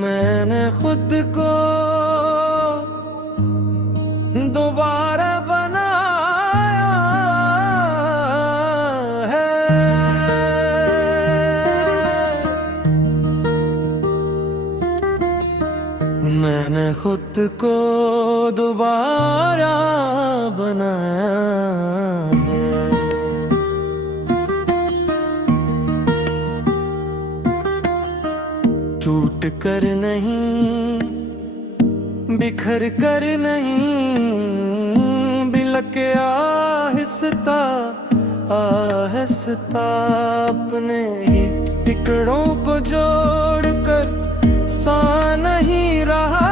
मैंने खुद को दोबारा बनाया है। मैंने खुद को दोबारा बनाया है। टूट कर नहीं, बिखर कर नहीं, बिलक आहिस्ता आहिस्ता अपने ही टुकड़ों को जोड़कर सा नहीं रहा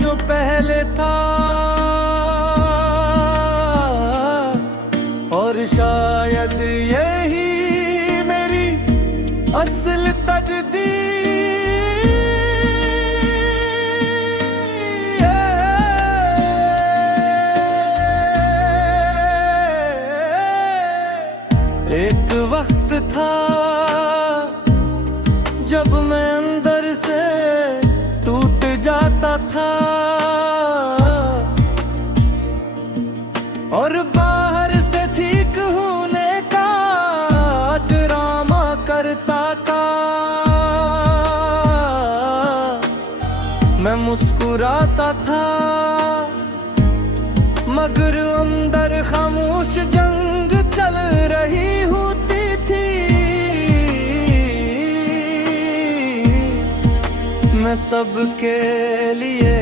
जो पहले था। और शायद यही मेरी असल तकदीर है। एक वक्त था जब मैं अंदर से टूट जाता था और बाहर से ठीक होने का ड्रामा करता था। मैं मुस्कुराता था मगर अंदर खामोश जंग चल रही होती थी। मैं सबके लिए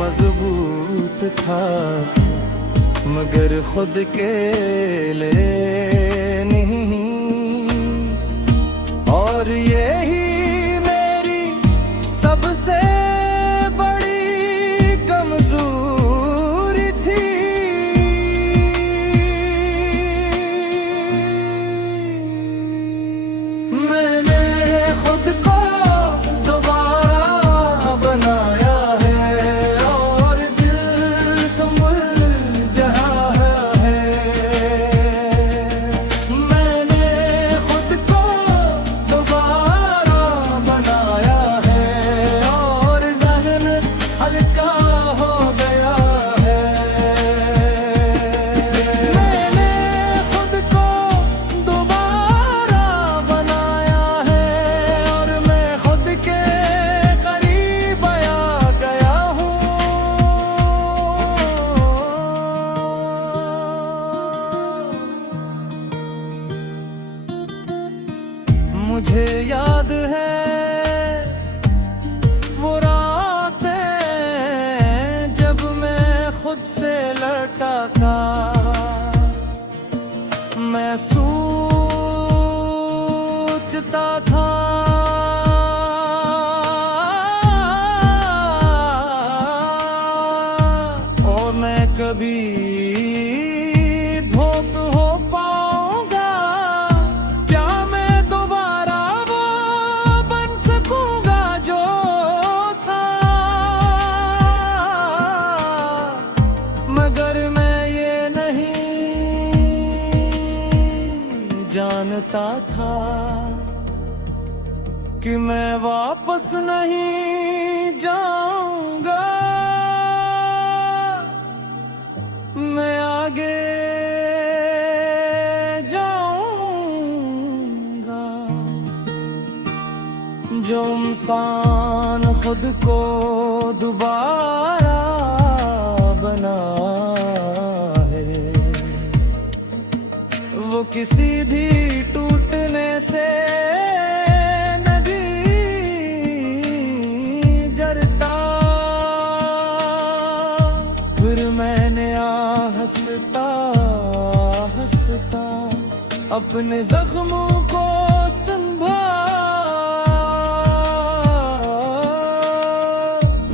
मजबूत था मगर खुद के लिए नहीं। और यही मेरी सबसे बड़ी कमजोरी थी। मैंने खुद को दोबारा बनाया है और दिल संभल मुझे याद है वो रातें जब मैं खुद से लड़ता था। मैं सोचता था और मैं कभी धोख हो पाऊंगा क्या मैं दोबारा वो बन सकूंगा जो था। मगर मैं ये नहीं जानता था कि मैं वापस नहीं जाऊंगा। मैं आगे जाऊंगा। जो इंसान खुद को दोबारा बना है वो किसी भी टूटने से नहीं जरता। फिर मैंने हंसता हंसता अपने जख्मों को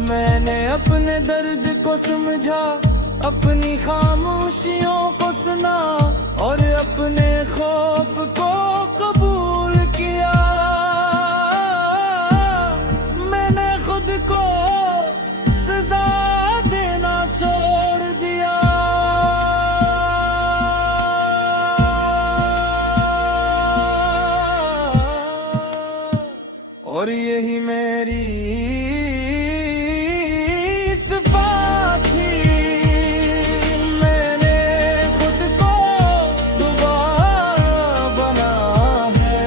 मैंने अपने दर्द को समझा, अपनी खामोशियों को सुना और अपने खौफ को कबूल किया। मैंने खुद को सजा देना छोड़ दिया। और यही मेरी सिफात थी। मैंने खुद को दोबारा बना है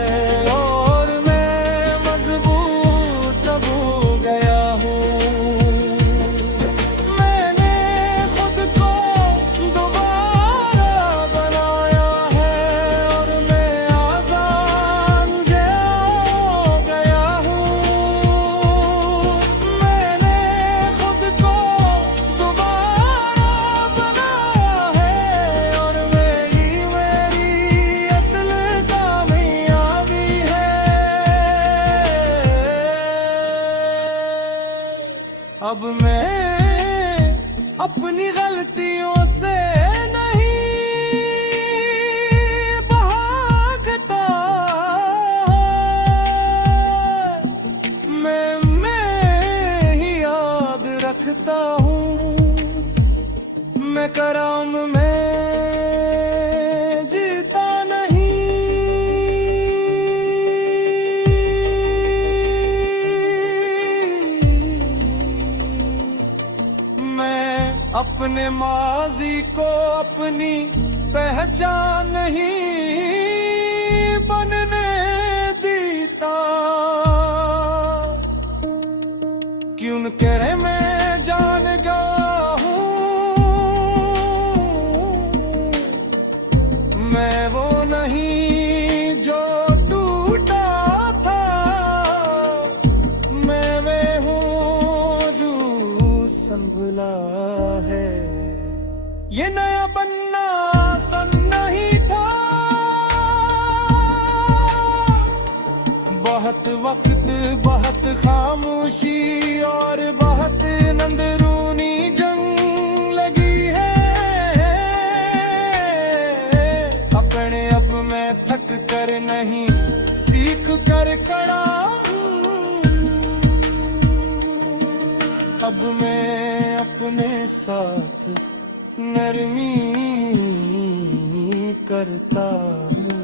और मैं मजबूत अब हो गया हूँ। मैंने खुद को दोबारा बनाया है और मैं आजाद मुझे हो गया हूँ। मैंने खुद को दोबारा बनाया है और मेरी असल कामयाबी है। अब मैं अपनी गलतियों से नहीं भागता, मैं ही याद रखता हूँ। मैं करम में जीता नहीं। मैं अपने माजी को अपनी पहचान नहीं बनने देता। क्यों न करे मैं जान गया हूँ, मैं वो नहीं जो टूटा था। मैं हूँ जो संभला है। ये नया बनना आसान नहीं था। बहुत वक्त, बहुत खामोशी और बहुत अंदरूनी जंग लगी है। अपने अब मैं थक कर नहीं, सीख कर खड़ा हूँ। अब मैं अपने साथ नरमी करता हूँ।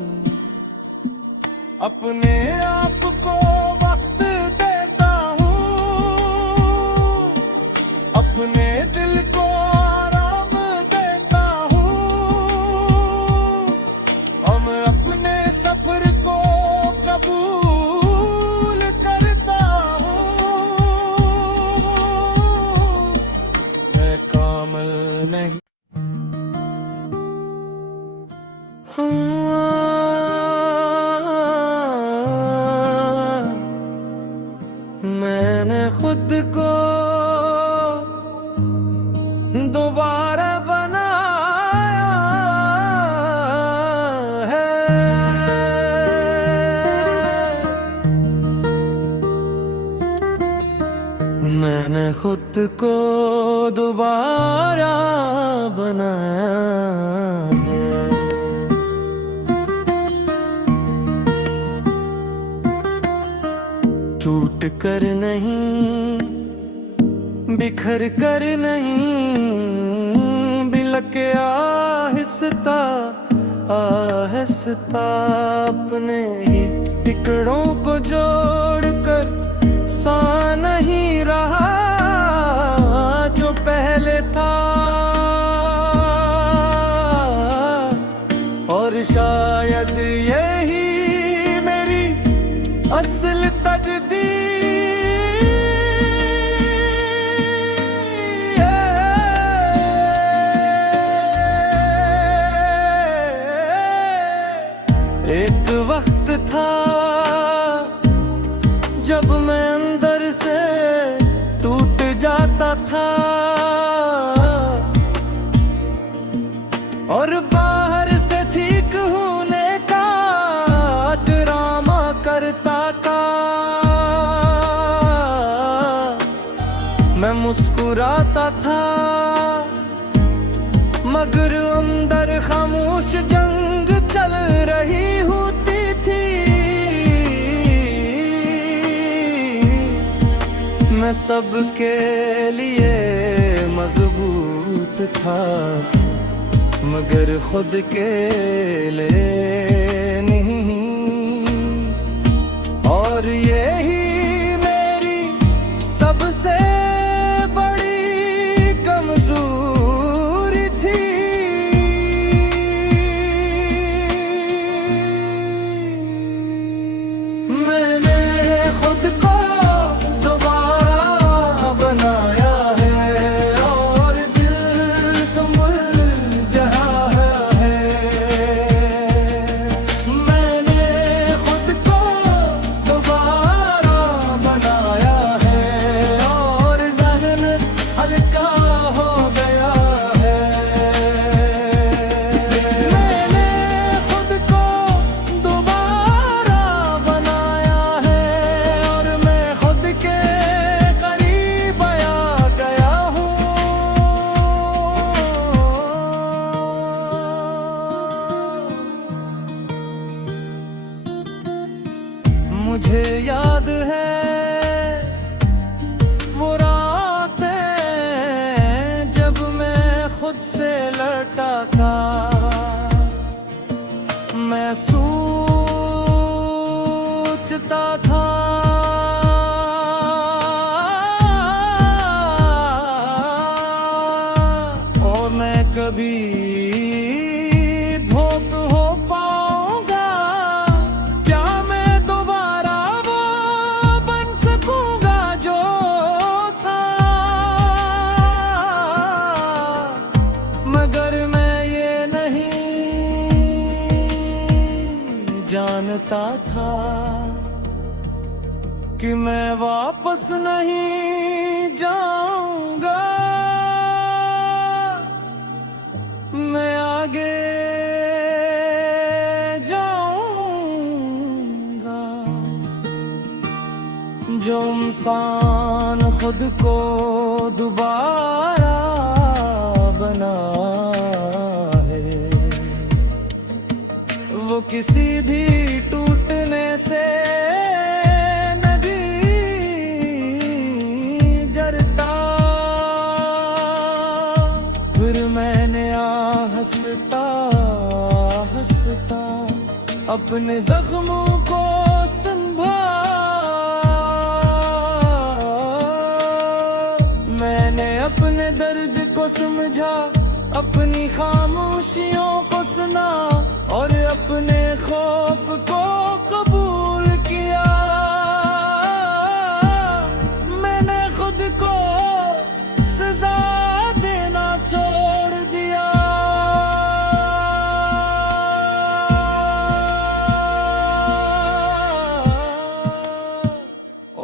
अपने आप को वक्त देता हूँ। अपने दिल को आराम देता हूँ। हम अपने सफर को कबूल करता हूँ। मैं कामिल नहीं। मैंने खुद को दोबारा बनाया है। मैंने खुद को दोबारा बनाया है। टूट कर नहीं, बिखर कर नहीं, बिलक आहिस्ता आहिस्ता अपने ही टिकड़ों को जोड़कर सा नहीं रहा जो पहले था। और शायद यही मेरी असल तकदीर है। एक वक्त था जब मैं अंदर से टूट जाता था और बाहर से ठीक होने का ड्रामा करता था। मैं मुस्कुराता था मगर अंदर खामोश जंग चल रही होती थी। मैं सबके लिए मजबूत था मगर खुद के लिए नहीं। और यही खुद से लड़ता था। मैं सोचता था और मैं कभी धोख हो पाऊंगा, क्या मैं दोबारा वो बन सकूंगा जो था। मगर मैं ये नहीं जानता था कि मैं वापस नहीं जाऊंगा। मैं आगे जाऊंगा। जो इंसान खुद को दोबारा बना है, वो किसी भी टूटने से नहीं जरता। फिर मैंने हंसता हंसता अपने जख्मों को संभाला। मैंने अपने दर्द को समझा, अपनी खामोशियों को सुना और अपने खौफ को कबूल किया। मैंने खुद को सजा देना छोड़ दिया।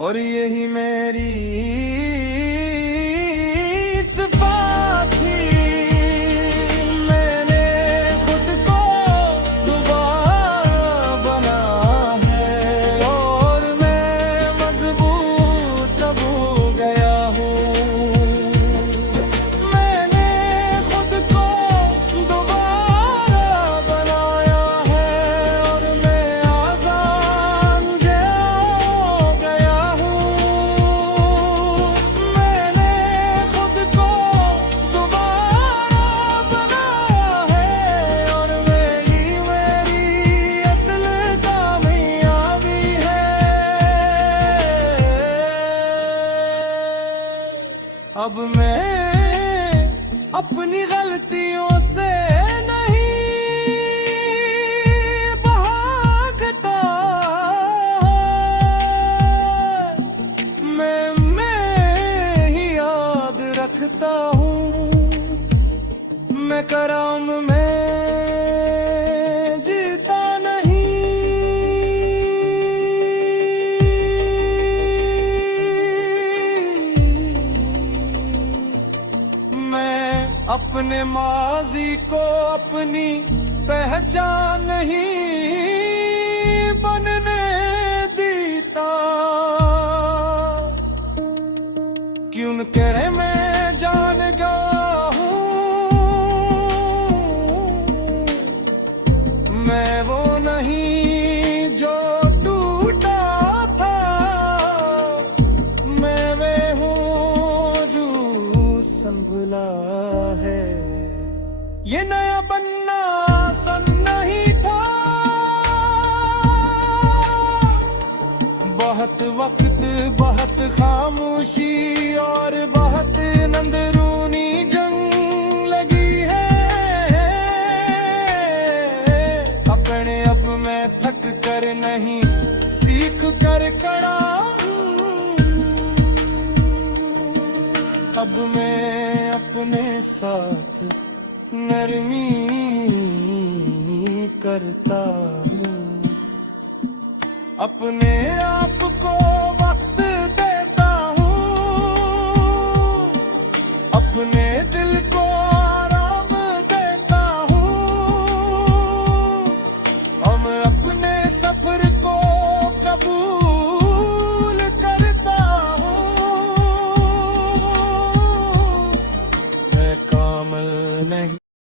और यही मेरी सिफात थी। मैंने खुद को दोबारा बना है और मैं मजबूत अब हो गया हूँ। मैंने खुद को दोबारा बनाया है और मैं आजाद मुझे हो गया हूँ। मैंने खुद को दोबारा बनाया है और मेरी असल कामयाबी है। अब मैं अपनी गलतियों से नहीं भागता। मैं ही याद रखता हूँ। मैं करम में जीता नहीं, मैं अपने माजी को अपनी पहचान नहीं बनने देता। क्यों करे मैं जान गया हूँ। मैं वो नहीं जो टूटा था। मैं वे हूँ जो संभला है। ये नया बनना आसान नहीं था। बहुत वक्त, बहुत खामोशी और बहुत अंदरूनी जंग लगी है। अपने अब मैं थक कर नहीं, सीख कर खड़ा हूँ। अब मैं अपने साथ नरमी करता हूँ। अपने आप को